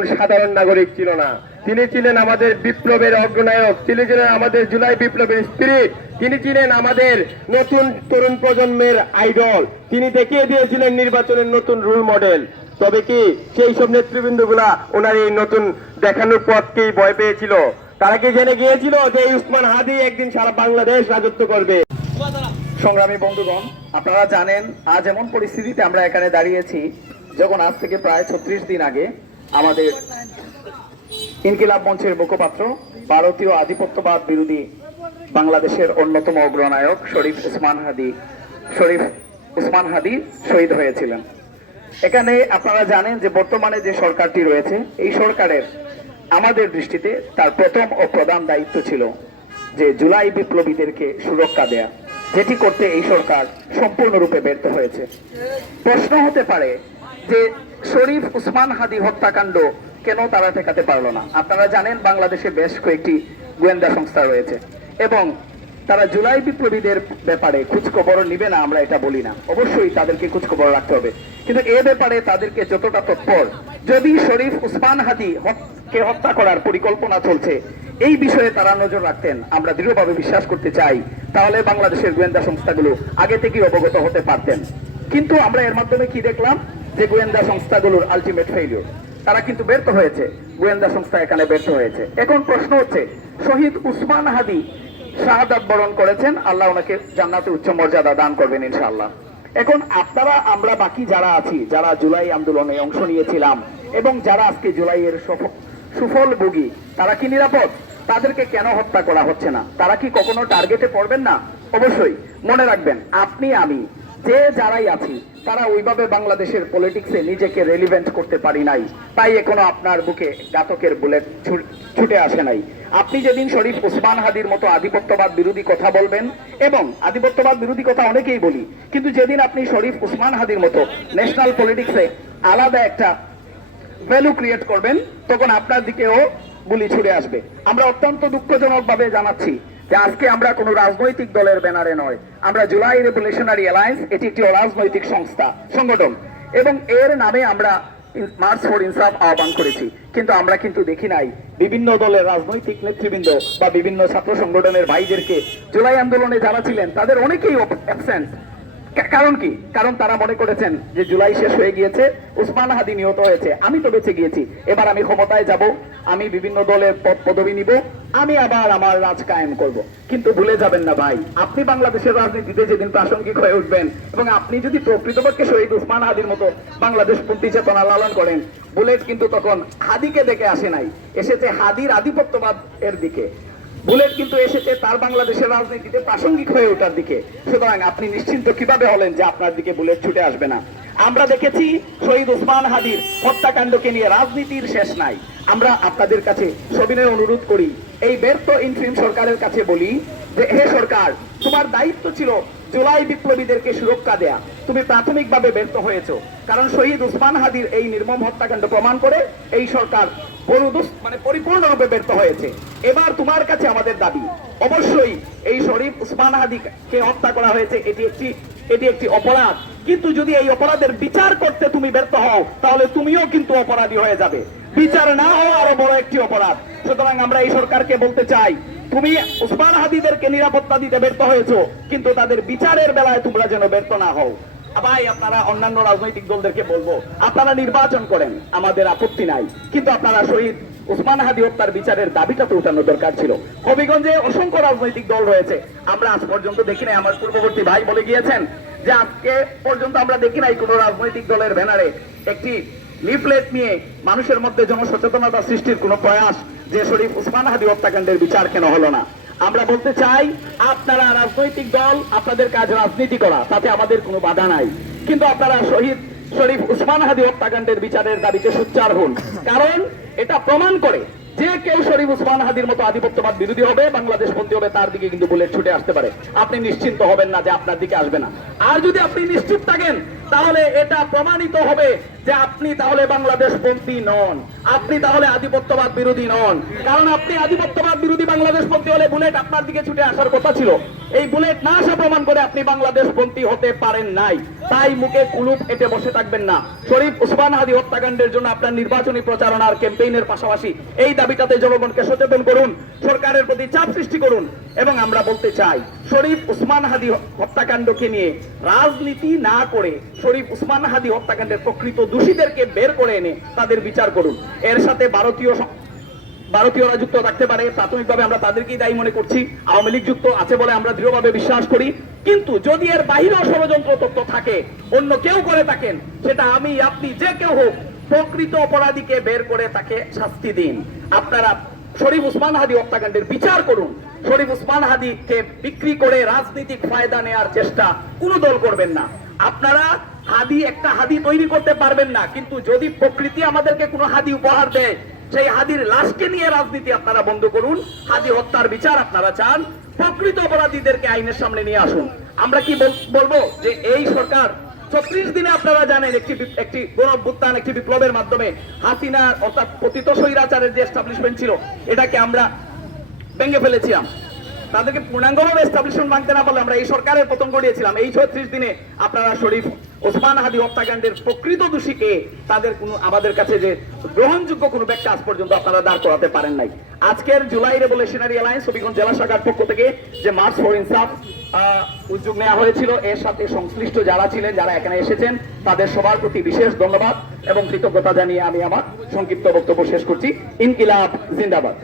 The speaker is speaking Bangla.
তখন সাধারণ নাগরিক ছিল না। তিনি ছিলেন আমাদের বিপ্লবের অগ্রনায়ক, তিনি ছিলেন আমাদের জুলাই বিপ্লবের স্পিরিট, তিনি ছিলেন আমাদের নতুন তরুণ প্রজন্মের আইডল। তিনি দেখিয়ে দিয়েছিলেন নির্বাচনের নতুন রোল মডেল। তবে কি সেই সব নেতৃবৃন্দগুলা ওনার এই নতুন দেখানোর পথকেই ভয় পেয়েছিল? তারা কি জেনে গিয়েছিল যে উসমান হাদি একদিন সারা বাংলাদেশ রাজত্ব করবে? সংগ্রামী বন্ধুগণ, আপনারা জানেন আজ এমন পরিস্থিতিতে আমরা এখানে দাঁড়িয়েছি যখন আজ থেকে প্রায় 36 দিন আগে আমাদের ইনকিলাব মঞ্চের মুখপাত্র, ভারতীয় আধিপত্যবাদ বিরোধী বাংলাদেশের অন্যতম অগ্রনায়ক শরীফ উসমান হাদি শহীদ হয়েছিলেন। এখানে আপনারা জানেন যে বর্তমানে যে সরকারটি রয়েছে, এই সরকারের আমাদের দৃষ্টিতে তার প্রথম ও প্রধান দায়িত্ব ছিল যে জুলাই বিপ্লবীদেরকে সুরক্ষা দেয়া, যেটি করতে এই সরকার সম্পূর্ণরূপে ব্যর্থ হয়েছে। প্রশ্ন হতে পারে যে শরীফ উসমান হাদি হত্যাকাণ্ড কেন তারা ঠেকাতে পারলো না? আপনারা জানেন বাংলাদেশে বেশ কয়েকটি গোয়েন্দা সংস্থা রয়েছে এবং তারা জুলাই বিপ্লবীদের ব্যাপারে খোঁজখবর নিবে না আমরা এটা বলি না, অবশ্যই তাদেরকে খোঁজখবর রাখতে হবে, কিন্তু এ ব্যাপারে তাদেরকে যতটা তৎপর, যদি শরীফ উসমান হাদি কে হত্যা করার পরিকল্পনা চলছে এই বিষয়ে তারা নজর রাখতেন, আমরা দৃঢ়ভাবে বিশ্বাস করতে চাই, তাহলে বাংলাদেশের গোয়েন্দা সংস্থাগুলো আগে থেকেই অবগত হতে পারতেন। কিন্তু আমরা এর মাধ্যমে কি দেখলাম যে গোয়েন্দা সংস্থাগুলোর আলটিমেট ফেইলিউর, তারা কিন্তু ব্যর্থ হয়েছে, গোয়েন্দা সংস্থা এখানে ব্যর্থ হয়েছে। এখন প্রশ্ন হচ্ছে, শহীদ উসমান হাদি শাহাদাত বরণ করেছেন, আল্লাহ ওনাকে জান্নাতে উচ্চ মর্যাদা দান করবেন ইনশাআল্লাহ। এখন আপনারা আমরা বাকি যারা আছি, যারা জুলাই আন্দোলনে অংশ নিয়েছিলাম এবং যারা আজকে জুলাইয়ের সুফল ভোগী, তারা কি নিরাপদ? তাদেরকে কেন হত্যা করা হচ্ছে না? তারা কি কখনো টার্গেটে পড়বেন না? অবশ্যই মনে রাখবেন, আপনি আমি যে যারাই আছি তারা ওইভাবে বাংলাদেশের পলিটিক্সে নিজেকে রেলিভেন্ট করতে পারি নাই, তাই এখনো আপনার বুকে ঘাতকের বুলেট ছুটে আসে নাই। আপনি যেদিন শরীফ উসমান হাদির মতো আধিপত্যবাদ বিরোধী কথা বলবেন, এবং আধিপত্যবাদ বিরোধী কথা অনেকেই বলি, কিন্তু যেদিন আপনি শরীফ উসমান হাদির মতো ন্যাশনাল পলিটিক্সে আলাদা একটা ভ্যালু ক্রিয়েট করবেন, তখন আপনার দিকেও গুলি ছুড়ে আসবে। আমরা অত্যন্ত দুঃখজনক ভাবে জানাচ্ছি যে আজকে আমরা কোনো রাজনৈতিক দলের ব্যানারে নয়, আমরা জুলাই রেভলিউশনারি অ্যালায়েন্স, এটি একটি অরাজনৈতিক সংগঠন এবং এর নামে আমরা মার্চ ফর ইনসাফ আহ্বান করেছি, কিন্তু আমরা কিন্তু দেখি নাই বিভিন্ন দলের রাজনৈতিক নেতৃবৃন্দ বা বিভিন্ন ছাত্র সংগঠনের ভাইদেরকে জুলাই আন্দোলনে যারা ছিলেন তাদের অনেকেই অ্যাবসেন্ট। কারণ কি? কারণ তারা মনে করেছেন যে জুলাই শেষ হয়ে গিয়েছে, উসমান হাদি নিহত হয়েছে, আমি তো বেঁচে গিয়েছি, এবার আমি ক্ষমতায় যাব, আমি বিভিন্ন দলের পদ পদবি নিব, আমি আবার আমার রাজ কায়েম করব। কিন্তু ভুলে যাবেন না ভাই, আপনি বাংলাদেশের রাজনীতিতে যেদিন প্রাসঙ্গিক হয়ে উঠবেন এবং আপনি যদি প্রকৃতপক্ষে শহীদ উসমান হাদির মতো বাংলাদেশ পন্থী চেতনা লালন করেন, বুলেট কিন্তু তখন হাদিকে দেখে আসে নাই, এসেছে হাদির আধিপত্যবাদ এর দিকে। বুলেট কিন্তু এসেছে তার বাংলাদেশের রাজনীতিতে প্রাসঙ্গিক হয়ে ওঠার দিকে। সুতরাং আপনি নিশ্চিন্ত কিভাবে হলেন যে আপনার দিকে বুলেট ছুটে আসবে না? আমরা দেখেছি শহীদ উসমান হাদির হত্যাকাণ্ডকে নিয়ে রাজনীতির শেষ নাই। আমরা আপনাদের কাছে সবিনয় অনুরোধ করি, এই ব্যর্থ ইন্টারিম সরকারের কাছে বলি যে হে সরকার, তোমার দায়িত্ব ছিল জুলাই বিপ্লবীদেরকে সুরক্ষা দেয়া, তুমি প্রাথমিকভাবে ব্যর্থ হয়েছো, কারণ শহীদ উসমান হাদির এই নির্মম হত্যাকাণ্ড প্রমাণ করে এই সরকার পরিপূর্ণরূপে ব্যর্থ হয়েছে। এবার তোমার কাছে আমাদের দাবি, অবশ্যই এই শরীফ উসমান হাদিকে হত্যা করা হয়েছে, এটি একটি অপরাধ, কিন্তু যদি এই অপরাধের বিচার করতে তুমি ব্যর্থ হও তাহলে তুমিও কিন্তু অপরাধী হয়ে যাবে। বিচার না হওয়া আরো বড় একটি অপরাধ। সুতরাং আমরা এই সরকারকে বলতে চাই, তুমি উসমান হাদিদেরকে নিরাপত্তা দিতে ব্যর্থ হয়েছো, কিন্তু তাদের বিচারের বেলায় তোমরা যেন ব্যর্থ না হও। ভাই, আপনারা অন্যান্য রাজনৈতিক দলদেরকে বলবো, আপনারা নির্বাচন করেন, আমাদের আপত্তি নাই, কিন্তু আপনারা শহীদ উসমান হাদি হত্যার বিচারের দাবিটা তো উঠানো দরকার ছিল। হবিগঞ্জে অসংখ্য রাজনৈতিক দল রয়েছে, আমরা আজ পর্যন্ত দেখি নাই, আমার পূর্ববর্তী ভাই বলে গিয়েছেন যে আজকে পর্যন্ত আমরা দেখি নাই কোন রাজনৈতিক দলের ব্যানারে একটি লিফলেট নিয়ে মানুষের মধ্যে জনসচেতনতা সৃষ্টির কোন প্রয়াস যে শরীফ উসমান হাদি হত্যাকাণ্ডের বিচার কেন হলো না। আমরা বলতে চাই, আপনারা রাজনৈতিক দল, আপনাদের কাজ রাজনীতি করা, তাতে আমাদের কোনো বাধা নাই, কিন্তু আপনারা শরীফ উসমান হাদি হত্যাকাণ্ডের বিচারের দাবিতে সোচ্চার হন, কারণ এটা প্রমাণ করে যে কেউ শরীফ উসমান হাদির মতো আধিপত্যবাদ বিরোধী হবে, বাংলাদেশ পন্থী হবে, তার দিকে কিন্তু বুলেট ছুটে আসতে পারে। আপনি নিশ্চিন্ত হবেন না যে আপনার দিকে আসবে না। আর যদি আপনি নিশ্চিত থাকেন তাহলে এটা প্রমাণিত হবে যে আপনি তাহলে বাংলাদেশপন্থী নন, আপনি তাহলে আধিপত্যবাদ বিরোধী নন। কারণ আপনি আধিপত্যবাদ বিরোধী বাংলাদেশপন্থী হলে বুলেট আপনার দিকে ছুটে আসার কথা ছিল। এই বুলেট না আসা প্রমাণ করে আপনি বাংলাদেশপন্থী হতে পারেন নাই। তাই মুখে কুলুপ এঁটে বসে থাকবেন না। শরীফ ওসমান হাদি হত্যাকাণ্ডের জন্য আপনার নির্বাচনী প্রচারণার ক্যাম্পেইনের পাশাপাশি এই দাবিটাতে জনগণকে সচেতন করুন, সরকারের প্রতি চাপ সৃষ্টি করুন। এবং আমরা বলতে চাই, শরীফ ওসমান হাদি হত্যাকাণ্ডকে নিয়ে রাজনীতি না করে শরীফ ওসমান হাদি হত্যাকাণ্ডের প্রকৃত দোষীদেরকে বের করে এনে তাদের বিচার করুন। এর সাথে ভারতীয়রা যুক্ত থাকতে পারে, প্রাথমিকভাবে আমরা তাদেরকেই দায়ী মনে করছি। আওয়ামী লীগ যুক্ত আছে বলে আমরা দৃঢ়ভাবে বিশ্বাস করি। কিন্তু যদি এর বাহিরেও ষড়যন্ত্র তত্ত্ব থাকে, অন্য কেউ করে থাকেন, সেটা আমি আপনি যে কেউ হোক, প্রকৃত অপরাধীকে বের করে তাকে শাস্তি দিন। আপনারা শরীফ ওসমান হাদি হত্যাকাণ্ডের বিচার করুন। শরীফ ওসমান হাদিকে বিক্রি করে রাজনৈতিক ফায়দা নেওয়ার চেষ্টা কোনো দল করবেন না। আপনারা একটা হাদি তৈরি করতে পারবেন না, কিন্তু যদি প্রকৃতি আমাদেরকে কোনো হাদি উপহার দেয়, সেই হাদির লাশকে নিয়ে রাজনীতি আপনারা বন্ধ করুন। হাদি হত্যার বিচার আপনারা চান, প্রকৃত অপরাধীদেরকে আইনের সামনে নিয়ে আসুন। আমরা কি বলবো যে এই সরকার 36 দিনে আপনারা জানেন একটি গণঅভ্যুত্থান, একটি বিপ্লবের মাধ্যমে হাসিনা অর্থাৎ পতিত স্বৈরাচারের যে এস্টাবলিশমেন্ট ছিল এটাকে আমরা ভেঙে ফেলেছিলাম। তাদেরকে পূর্ণাঙ্গভাবে এস্টাবলিশমেন্ট ভাঙতে না পারলে আমরা এই সরকারের পতন ঘটিয়েছিলাম। এই 36 দিনে আপনারা শরীফ ওসমান হাদি হত্যাকাণ্ডের প্রকৃত দোষীকে তাদের কোনো আমাদের কাছে যে গ্রহণযোগ্য কোনো ব্যাখ্যা আজ পর্যন্ত আপনারা দাঁড় করাতে পারেন নাই। আজকের জুলাই রেভলিউশনারি অ্যালায়েন্স হবিগঞ্জ জেলা শাখার পক্ষ থেকে যে মার্চ ফর ইনসাফ উদ্যোগ নেওয়া হয়েছিল, এর সাথে সংশ্লিষ্ট যারা ছিলেন, যারা এখানে এসেছেন, তাদের সবার প্রতি বিশেষ ধন্যবাদ এবং কৃতজ্ঞতা জানিয়ে আমি আমার সংক্ষিপ্ত বক্তব্য শেষ করছি। ইনকিলাব জিন্দাবাদ।